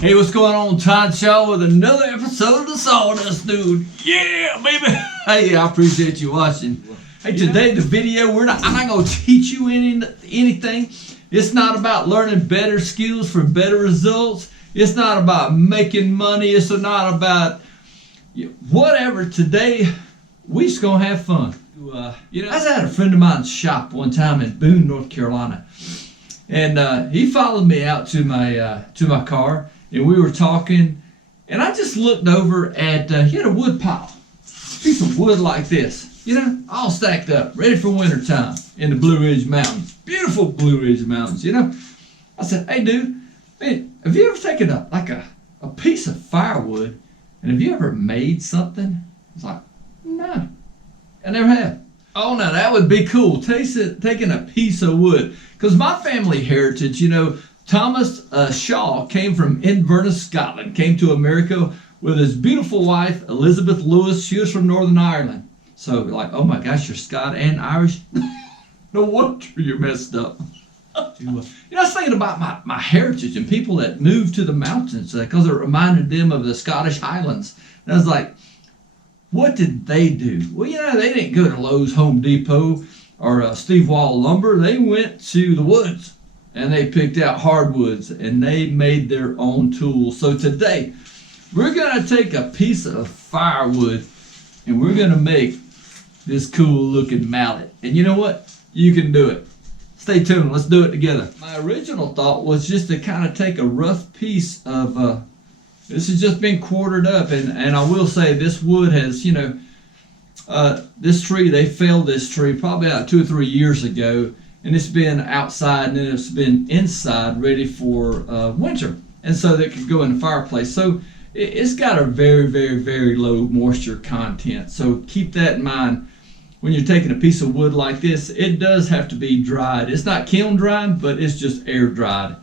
Hey, what's going on? Todd Shaw with another episode of the Sawdust Dude. Yeah, baby. Hey, I appreciate you watching. Hey, today the video, I'm not going to teach you anything. It's not about learning better skills for better results. It's not about making money. It's not about whatever. Today, we just going to have fun. I was at a friend of mine's shop one time in Boone, North Carolina. And he followed me out to my car, and we were talking, and I just looked over at, he had a wood pile, a piece of wood like this, all stacked up, ready for winter time in the Blue Ridge Mountains. Beautiful Blue Ridge Mountains, I said, hey dude, man, have you ever taken a piece of firewood, and have you ever made something? It's like, no, I never have. Oh, now that would be cool, taking a piece of wood. Because my family heritage, Thomas Shaw came from Inverness, Scotland, came to America with his beautiful wife, Elizabeth Lewis. She was from Northern Ireland. So, like, oh my gosh, you're Scottish and Irish? No wonder you're messed up. I was thinking about my heritage and people that moved to the mountains because it reminded them of the Scottish Highlands. And I was like, what did they do? Well, they didn't go to Lowe's, Home Depot, or Steve Wall Lumber. They went to the woods and they picked out hardwoods and they made their own tools. So today, we're going to take a piece of firewood and we're going to make this cool looking mallet. And you know what? You can do it. Stay tuned. Let's do it together. My original thought was just to kind of take a rough piece of this has just been quartered up, and I will say this wood has, this tree, they felled this tree probably about 2 or 3 years ago, and it's been outside and then it's been inside ready for winter, and so that could go in the fireplace. So it's got a very, very, very low moisture content. So keep that in mind when you're taking a piece of wood like this. It does have to be dried. It's not kiln dried, but it's just air dried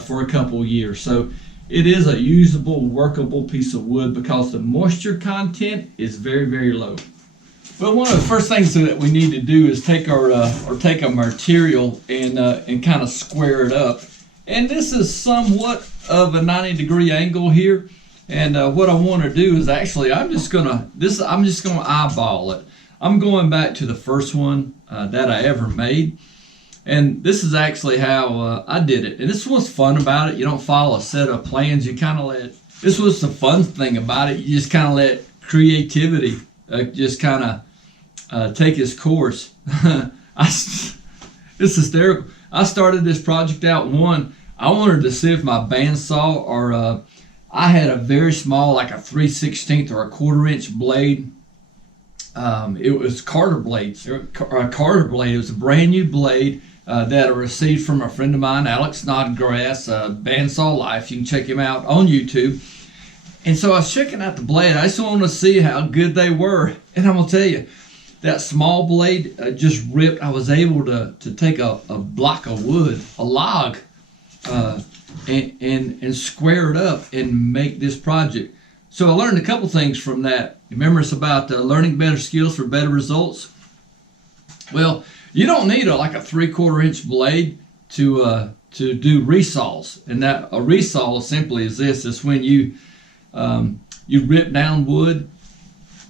for a couple years. So it is a usable, workable piece of wood because the moisture content is very, very low. But one of the first things that we need to do is take our material and kind of square it up. And this is somewhat of a 90-degree angle here. And what I want to do is actually I'm just gonna eyeball it. I'm going back to the first one that I ever made. And this is actually how I did it. And this is what's fun about it. You don't follow a set of plans. You kind of this was the fun thing about it. You just kind of let creativity just kind of take its course. It's hysterical. I started this project out I wanted to see if my bandsaw or I had a very small, like a 3/16 or a 1/4 inch blade. It was Carter blades, or a Carter blade. It was a brand new blade that I received from a friend of mine, Alex Snodgrass, Bandsaw Life. You can check him out on YouTube. And so I was checking out the blade. I just wanted to see how good they were. And I'm gonna tell you, that small blade just ripped. I was able to take a block of wood, a log, and square it up and make this project. So I learned a couple things from that. Remember, it's about learning better skills for better results. Well, you don't need a 3/4 inch blade to do resaws. And that a resaw simply is this: it's when you rip down wood,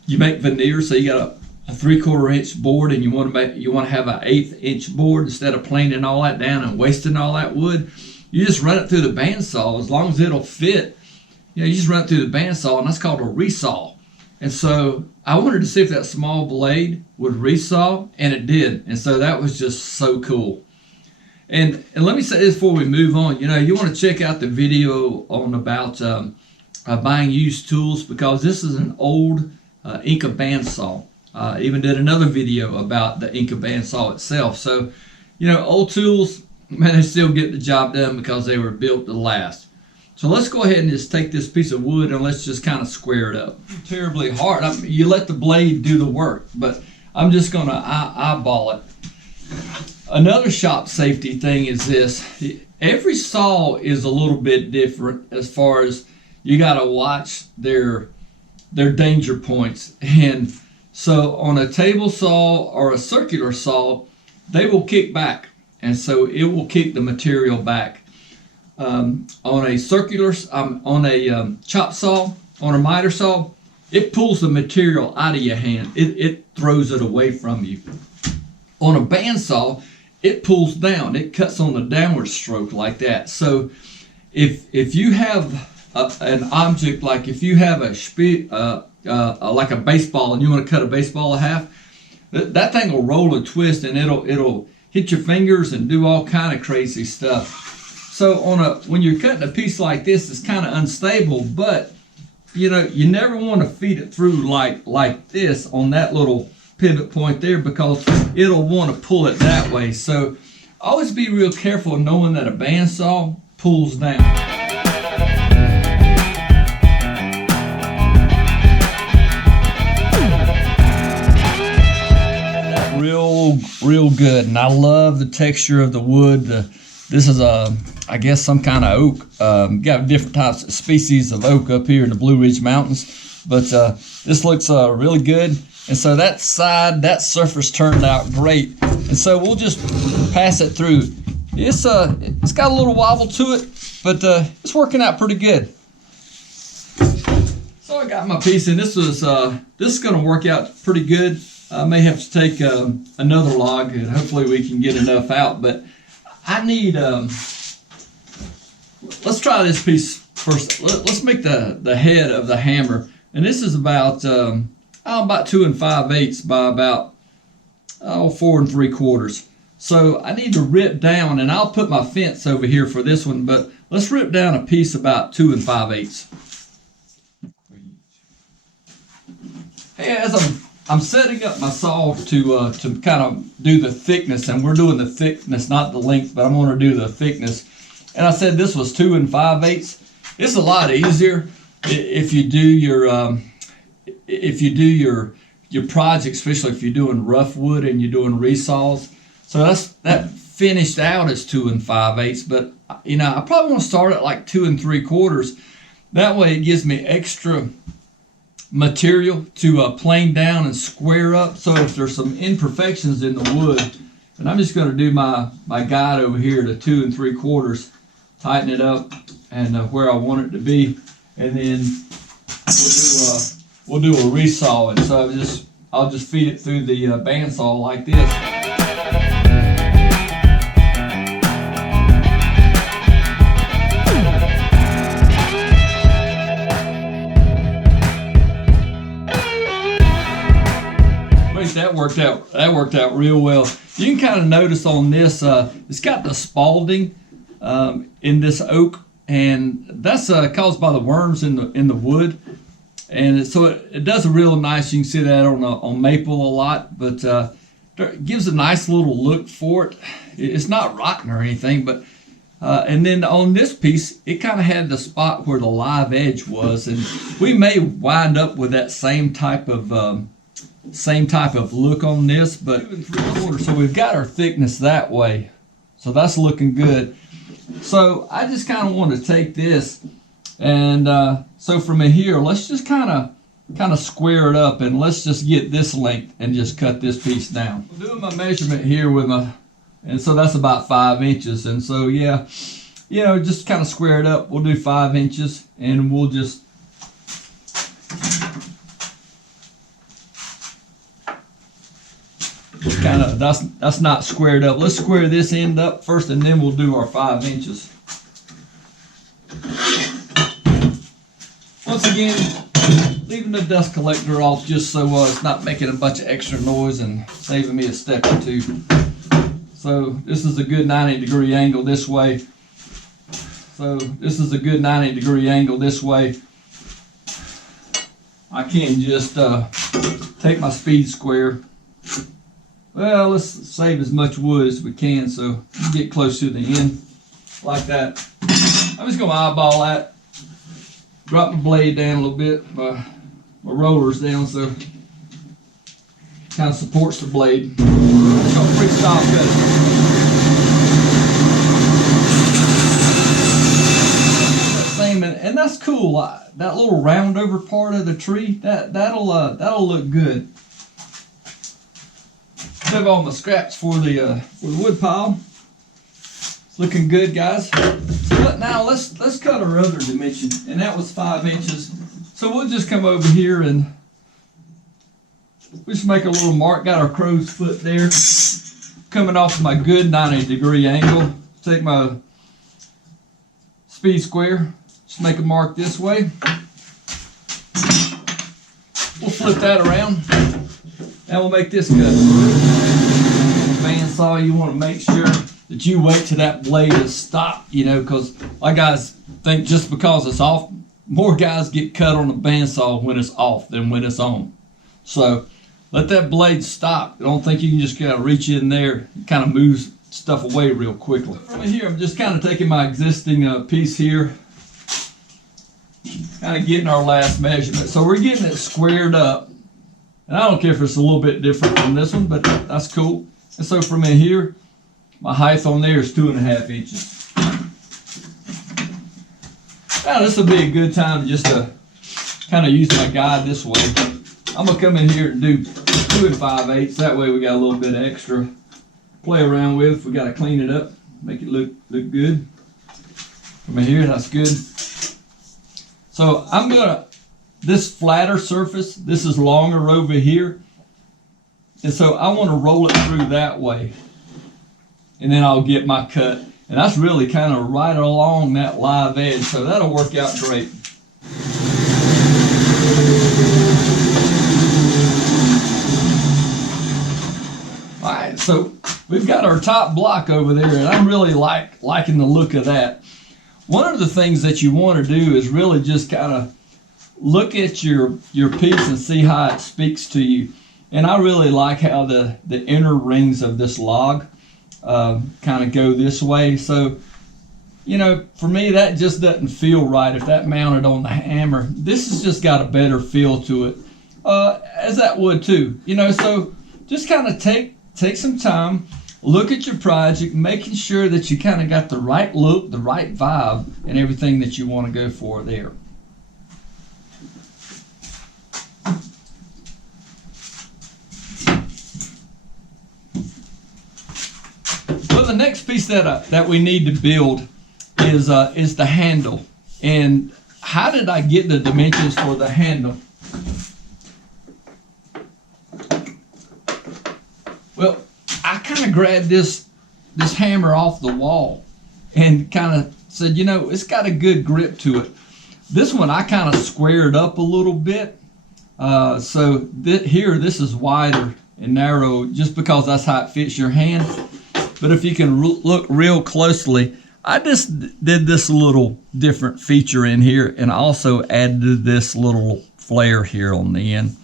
you make veneer. So you got a 3/4 inch board, and you want to have an 1/8 inch board instead of planing all that down and wasting all that wood. You just run it through the bandsaw as long as it'll fit. You just run it through the bandsaw, and that's called a resaw. And so I wanted to see if that small blade would resaw, and it did. And so that was just so cool. And let me say this before we move on. You want to check out the video on about buying used tools, because this is an old Inca bandsaw. I even did another video about the Inca bandsaw itself. So, old tools, man, they still get the job done because they were built to last. So let's go ahead and just take this piece of wood and let's just kind of square it up. Terribly hard. You let the blade do the work, but I'm just going to eyeball it. Another shop safety thing is this. Every saw is a little bit different as far as you got to watch their danger points. And so on a table saw or a circular saw, they will kick back. And so it will kick the material back. on a circular, on a chop saw, on a miter saw, it pulls the material out of your hand. It throws it away from you. On a bandsaw, it pulls down. It cuts on the downward stroke like that. So if you have an object, like if you have like a baseball and you want to cut a baseball in half, that thing will roll and twist, and it'll hit your fingers and do all kind of crazy stuff. So when you're cutting a piece like this, it's kind of unstable, but you know, you never want to feed it through like this on that little pivot point there, because it'll want to pull it that way. So always be real careful knowing that a bandsaw pulls down. Real good, and I love the texture of the wood. This is I guess some kind of oak. Got different types of species of oak up here in the Blue Ridge Mountains, but this looks really good. And so that surface turned out great, and so we'll just pass it through. It's got a little wobble to it, but it's working out pretty good. So I got my piece, and this is going to work out pretty good. I may have to take another log, and hopefully we can get enough out. But I need, let's try this piece first. Let's make the head of the hammer. And this is about 2 5/8 by about 4 3/4. So I need to rip down, and I'll put my fence over here for this one, but let's rip down a piece about 2 5/8. Hey, as I'm setting up my saw to kind of do the thickness, and we're doing the thickness, not the length, but I'm going to do the thickness. And I said this was 2 5/8. It's a lot easier if you do your project, especially if you're doing rough wood and you're doing resaws. So that finished out as 2 5/8. But you know, I probably want to start at like 2 3/4. That way it gives me extra material to plane down and square up. So if there's some imperfections in the wood, and I'm just going to do my guide over here to 2 3/4, tighten it up and where I want it to be, and then we'll do a resaw. And so I'll just feed it through the bandsaw like this. That worked out real well. You can kind of notice on this, it's got the spalding in this oak, and that's caused by the worms in the wood. And so it does a real nice. You can see that on maple a lot, but it gives a nice little look for it. It's not rotten or anything, but and then on this piece, it kind of had the spot where the live edge was, and we may wind up with that same type of look on this, but 2 3/4. So we've got our thickness that way, so that's looking good. So I just kind of want to take this, and so from here, let's just kind of square it up, and let's just get this length and just cut this piece down. I'm doing my measurement here with and so that's about 5 inches, and so yeah, you know, just kind of square it up. We'll do 5 inches, and we'll just kind of, that's not squared up. Let's square this end up first, and then we'll do our 5 inches. Once again, leaving the dust collector off just so it's not making a bunch of extra noise and saving me a step or two. So this is a good 90-degree angle this way. I can just take my speed square. Well, let's save as much wood as we can so you get close to the end like that. I'm just going to eyeball that. Drop my blade down a little bit, my rollers down so it kind of supports the blade. It's going to freestyle cut. And that's cool. That little round over part of the tree, that'll look good. I have all my scraps for the wood pile. Looking good, guys. So now let's cut our other dimension, and that was 5 inches. So we'll just come over here and we just make a little mark. Got our crow's foot there, coming off my good 90-degree angle. Take my speed square, just make a mark this way. We'll flip that around. Now we'll make this cut. Bandsaw, you want to make sure that you wait till that blade is stopped, you know, because my guys think just because it's off, more guys get cut on a bandsaw when it's off than when it's on. So let that blade stop. I don't think you can just kind of reach in there and kind of move stuff away real quickly. From here, I'm just kind of taking my existing piece here, kind of getting our last measurement. So we're getting it squared up. And I don't care if it's a little bit different from this one, but that's cool. And so from in here, my height on there is 2.5 inches. Now this will be a good time just to kind of use my guide this way. I'm gonna come in here and do 2 5/8. That way we got a little bit extra play around with. We gotta clean it up, make it look good. From in here, that's good. So I'm gonna, this flatter surface, this is longer over here. And so I want to roll it through that way. And then I'll get my cut. And that's really kind of right along that live edge. So that'll work out great. All right, so we've got our top block over there, and I'm really liking the look of that. One of the things that you want to do is really just kind of look at your piece and see how it speaks to you. And I really like how the inner rings of this log kind of go this way. So, you know, for me, that just doesn't feel right if that mounted on the hammer. This has just got a better feel to it, as that would too. You know, so just kind of take some time, look at your project, making sure that you kind of got the right look, the right vibe, and everything that you want to go for there. Well, the next piece that we need to build is the handle. And how did I get the dimensions for the handle? Well, I kind of grabbed this hammer off the wall and kind of said, you know, it's got a good grip to it. This one I kind of squared up a little bit. So here, this is wider and narrow just because that's how it fits your hand. But if you can look real closely, I just did this little different feature in here and also added this little flare here on the end.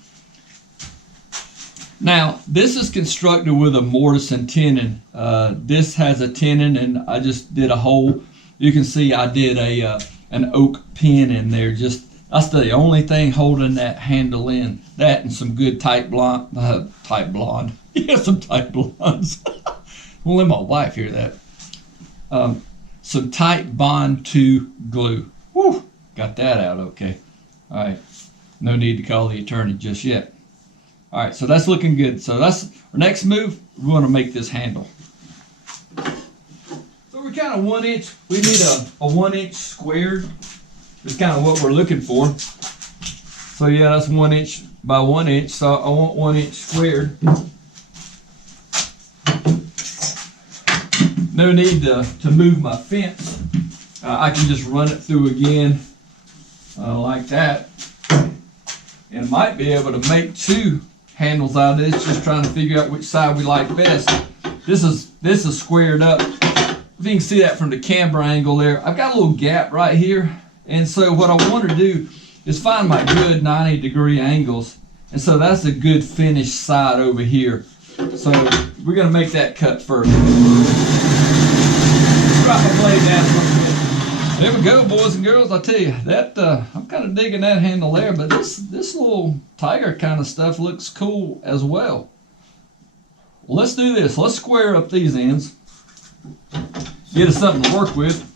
Now, this is constructed with a mortise and tenon. This has a tenon, and I just did a hole. You can see I did an oak pin in there. That's the only thing holding that handle in. That and some good tight blonde. Yeah, some tight blondes. We'll let my wife hear that. Some Titebond II glue. Whew, got that out okay. All right, no need to call the attorney just yet. All right, so that's looking good. So that's our next move. We want to make this handle. So we're kind of 1 inch. We need a 1 inch squared. That's kind of what we're looking for. So yeah, that's 1 inch by 1 inch. So I want 1 inch squared. No need to move my fence. I can just run it through again like that. And might be able to make 2 handles out of this, just trying to figure out which side we like best. This is squared up. If you can see that from the camera angle there, I've got a little gap right here. And so what I want to do is find my good 90-degree angles. And so that's a good finished side over here. So we're going to make that cut first. Drop my blade down a little bit. There we go, boys and girls. I tell you, that I'm kind of digging that handle there, but this little tiger kind of stuff looks cool as well. Let's do this. Let's square up these ends. Get us something to work with.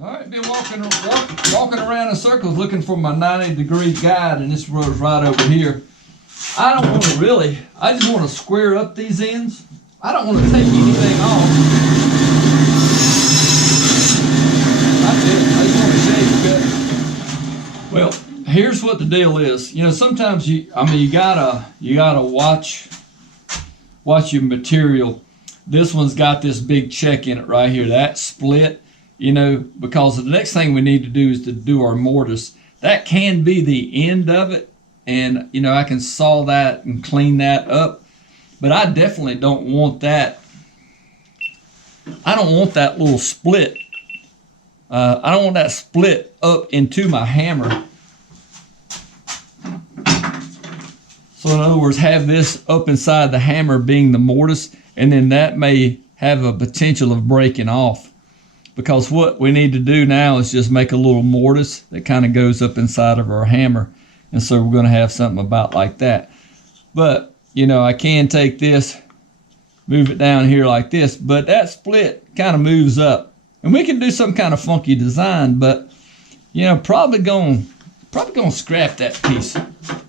All right, been walking around in circles looking for my 90-degree guide, and this road's right over here. I don't want to really, I just want to square up these ends. I don't want to take anything off. That's it. I just want to shave it. Well, here's what the deal is. You know, sometimes you gotta watch your material. This one's got this big check in it right here. That split, you know, because the next thing we need to do is to do our mortise. That can be the end of it. And, you know, I can saw that and clean that up. But I definitely don't want that. I don't want that little split. I don't want that split up into my hammer. So in other words, have this up inside the hammer being the mortise, and then that may have a potential of breaking off. Because what we need to do now is just make a little mortise that kind of goes up inside of our hammer. And so we're going to have something about like that. But, you know, I can take this, move it down here like this, but that split kind of moves up. And we can do some kind of funky design, but, you know, probably going to scrap that piece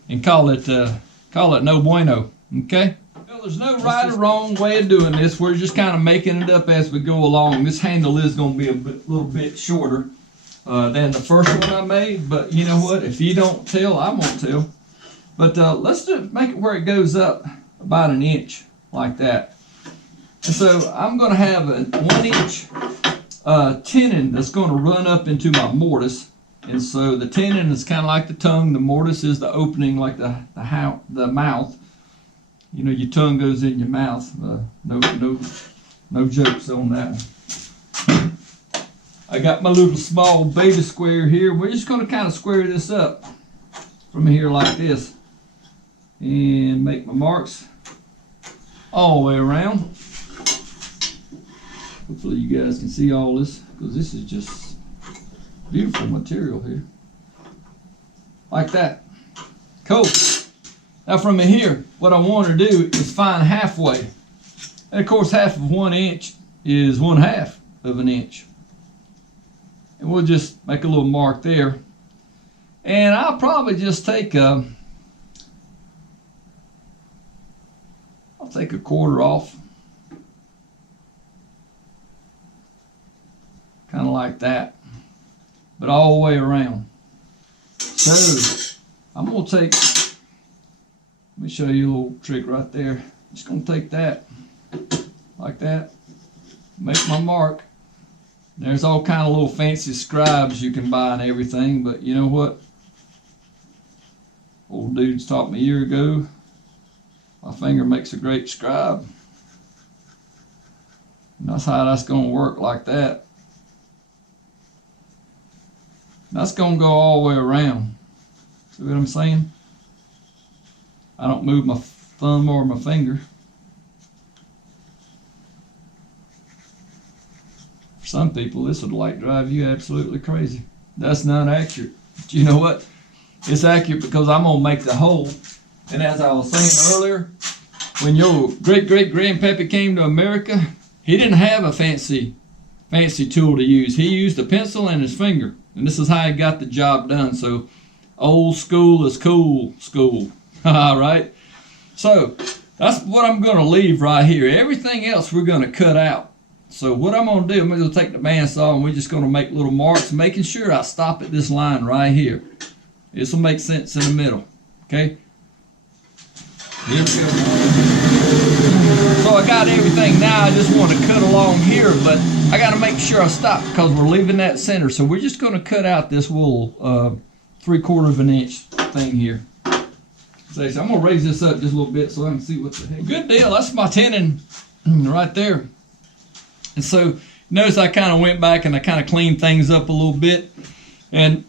and call it no bueno, okay? Well, there's no right or wrong way of doing this. We're just kind of making it up as we go along. This handle is going to be a little bit shorter than the first one I made, but you know what? If you don't tell, I won't tell. But let's make it where it goes up about an inch like that. And so I'm going to have a 1-inch tenon that's going to run up into my mortise. And so the tenon is kind of like the tongue. The mortise is the opening, like the mouth. You know, your tongue goes in your mouth. No jokes on that one. I got my little small beta square here. We're just going to kind of square this up from here like this. And make my marks all the way around. Hopefully you guys can see all this, because this is just beautiful material here. Like that. Cool. Now from here, what I want to do is find halfway. And of course, half of 1 inch is 1/2 of an inch. And we'll just make a little mark there. And I'll probably just take I'll take a 1/4 off. Kind of like that. But all the way around. So I'm going to take, let me show you a little trick right there. Just going to take that like that. Make my mark. There's all kind of little fancy scribes you can buy and everything, but you know what? Old dudes taught me a year ago, my finger makes a great scribe. And that's how that's going to work, like that. That's going to go all the way around. See what I'm saying? I don't move my thumb or my finger. For some people, this would like drive you absolutely crazy. That's not accurate. But you know what? It's accurate because I'm going to make the hole. And as I was saying earlier, when your great-great-grandpappy came to America, he didn't have a fancy tool to use. He used a pencil and his finger. And this is how he got the job done. So, old school is cool school. All right? So, that's what I'm going to leave right here. Everything else we're going to cut out. So what I'm going to do, I'm going to take the bandsaw and we're just going to make little marks, making sure I stop at this line right here. This will make sense in the middle. Okay? Here we go. So I got everything now. I just want to cut along here, but I got to make sure I stop because we're leaving that center. So we're just going to cut out this little 3/4 of an inch thing here. So I'm going to raise this up just a little bit so I can see what the heck. Good deal. That's my tenon right there. And so notice I kind of went back and I kind of cleaned things up a little bit. And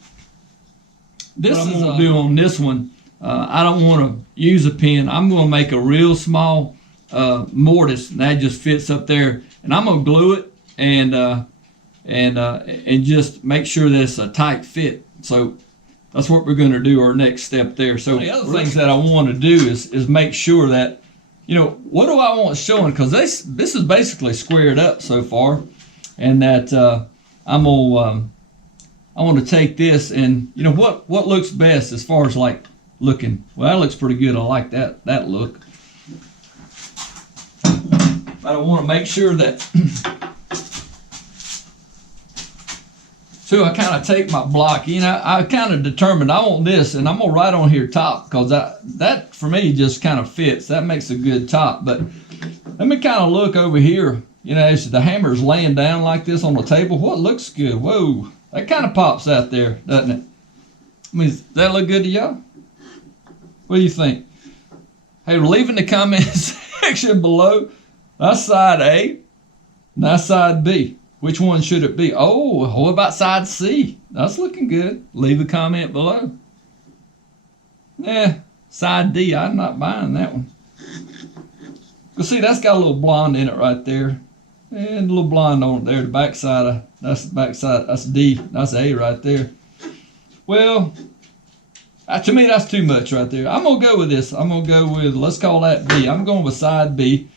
this is what I'm going to do on this one. I don't want to use a pin. I'm going to make a real small mortise, and that just fits up there. And I'm going to glue it and just make sure that it's a tight fit. So that's what we're going to do, our next step there. So the other things that I want to do is make sure that, you know, what do I want showing? Because this is basically squared up so far, and that I want to take this and, you know, what looks best as far as like looking. Well, that looks pretty good. I like that look. But I want to make sure that. So I kind of take my block, you know, I kind of determined I want this, and I'm gonna write on here top, because that for me just kind of fits. That makes a good top. But let me kind of look over here. You know, as the hammer's laying down like this on the table, what looks good? Whoa, that kind of pops out there, doesn't it? I mean, does that look good to y'all? What do you think? Hey, leave in the comments section below. That's side A, and that's side B. Which one should it be? Oh, what about side C? That's looking good. Leave a comment below. Side D, I'm not buying that one. You see, that's got a little blonde in it right there. And a little blonde on it there. The back side, that's the back side. That's D. That's A right there. Well, to me, that's too much right there. I'm going to go with this. I'm going to go with, let's call that B. I'm going with side B.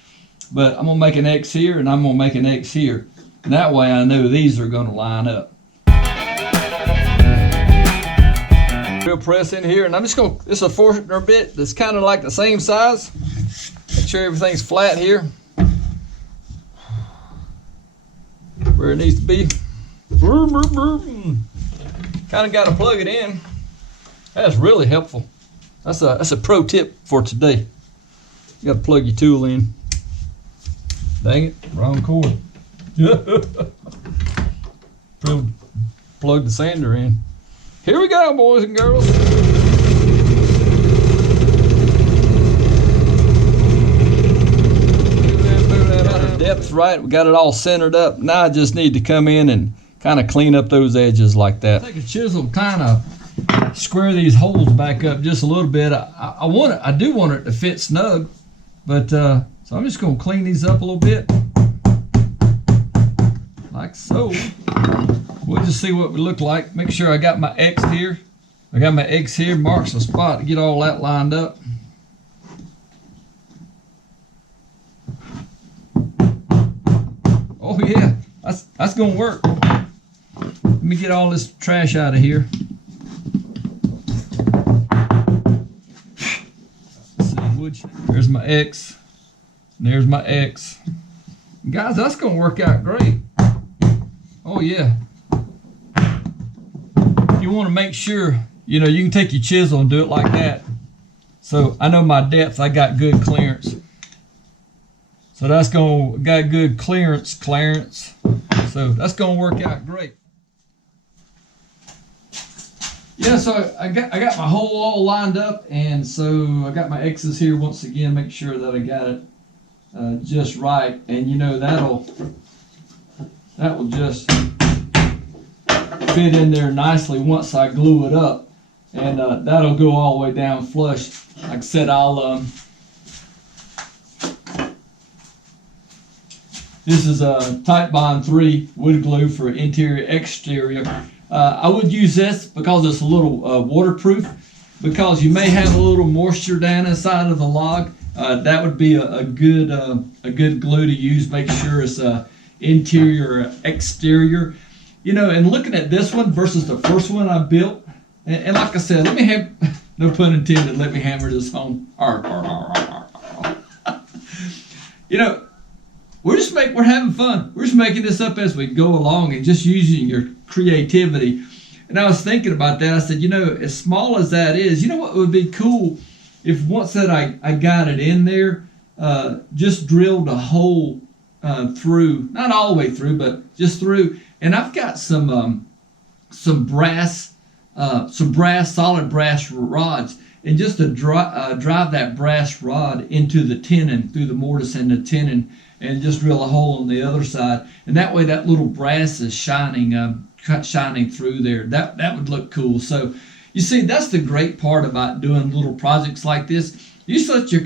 But I'm going to make an X here, and I'm going to make an X here. And that way I know these are going to line up. Real press in here, and I'm just going to, this is a Forstner bit that's kind of like the same size. Make sure everything's flat here, where it needs to be. Kind of got to plug it in. That's really helpful. That's a pro tip for today. You got to plug your tool in. Dang it, wrong cord. Plug the sander in. Here we go, boys and girls. Got the depth right. We got it all centered up. Now I just need to come in and kind of clean up those edges like that. Take a chisel, kind of square these holes back up just a little bit. I do want it to fit snug, but so I'm just going to clean these up a little bit. Like so. We'll just see what we look like. Make sure I got my X here. I got my X here, marks the spot to get all that lined up. Oh yeah, that's gonna work. Let me get all this trash out of here. Let's see, there's my X. And there's my X. Guys, that's gonna work out great. Oh yeah. You want to make sure, you know, you can take your chisel and do it like that. So I know my depth, I got good clearance. So that's got good clearance. So that's gonna work out great. Yeah, so I got my hole all lined up, and so I got my X's here once again, make sure that I got it just right, and you know that will just fit in there nicely once I glue it up, and that'll go all the way down flush. Like I said, this is a Titebond III wood glue for interior exterior. I would use this because it's a little waterproof, because you may have a little moisture down inside of the log. That would be a good glue to use. Make sure it's interior or exterior. You know, and looking at this one versus the first one I built, and like I said, let me have, no pun intended, let me hammer this home. You know, we're having fun. We're just making this up as we go along and just using your creativity. And I was thinking about that. I said, you know, as small as that is, you know what would be cool if once that I got it in there, just drilled a hole through, not all the way through, but just through. And I've got some brass, solid brass rods, and just to drive that brass rod into the tenon, through the mortise and the tenon, and just drill a hole on the other side, and that way that little brass is shining through there. That would look cool. So you see, that's the great part about doing little projects like this. You just let your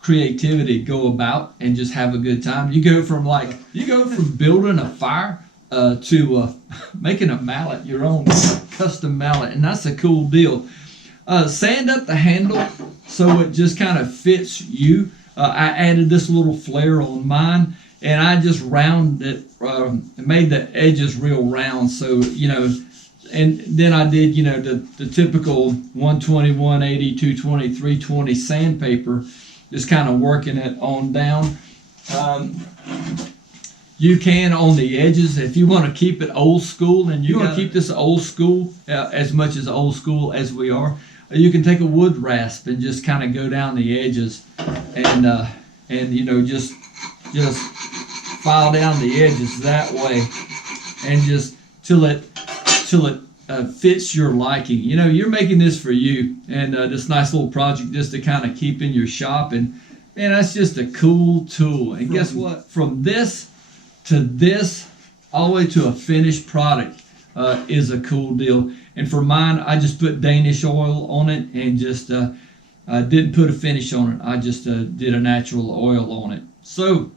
creativity go about and just have a good time. You go from building a fire to making a mallet, your own custom mallet, and that's a cool deal. Sand up the handle so it just kind of fits you. I added this little flare on mine, and I just rounded it, made the edges real round, so you know, and then I did, you know, the typical 120, 180, 220, 320 sandpaper, just kind of working it on down. You can on the edges, if you want to keep it old school, and you want to keep this old school, as much as old school as we are, you can take a wood rasp and just kind of go down the edges, and you know, just file down the edges that way, and just till it fits your liking. You know, you're making this for you, and this nice little project just to kind of keep in your shop, and man, that's just a cool tool. And guess what? From this to this, all the way to a finished product, is a cool deal. And for mine, I just put Danish oil on it, and just didn't put a finish on it. I just did a natural oil on it. So,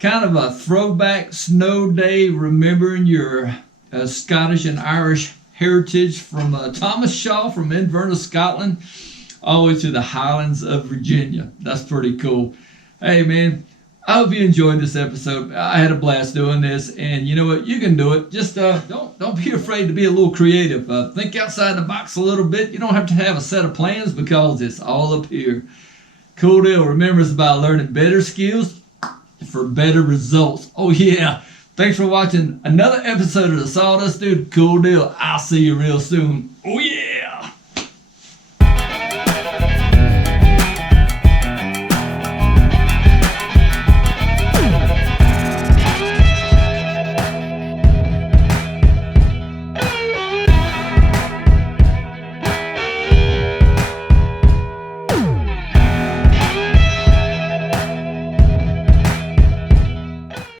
kind of a throwback snow day, remembering your Scottish and Irish heritage from Thomas Shaw from Inverness, Scotland, all the way to the Highlands of Virginia. That's pretty cool. Hey, man, I hope you enjoyed this episode. I had a blast doing this, and you know what? You can do it. Just don't be afraid to be a little creative. Think outside the box a little bit. You don't have to have a set of plans, because it's all up here. Cool deal. Remember, it's about learning better skills for better results. Oh yeah. Thanks for watching another episode of the Sawdust Dude. Cool deal. I'll see you real soon. Oh yeah.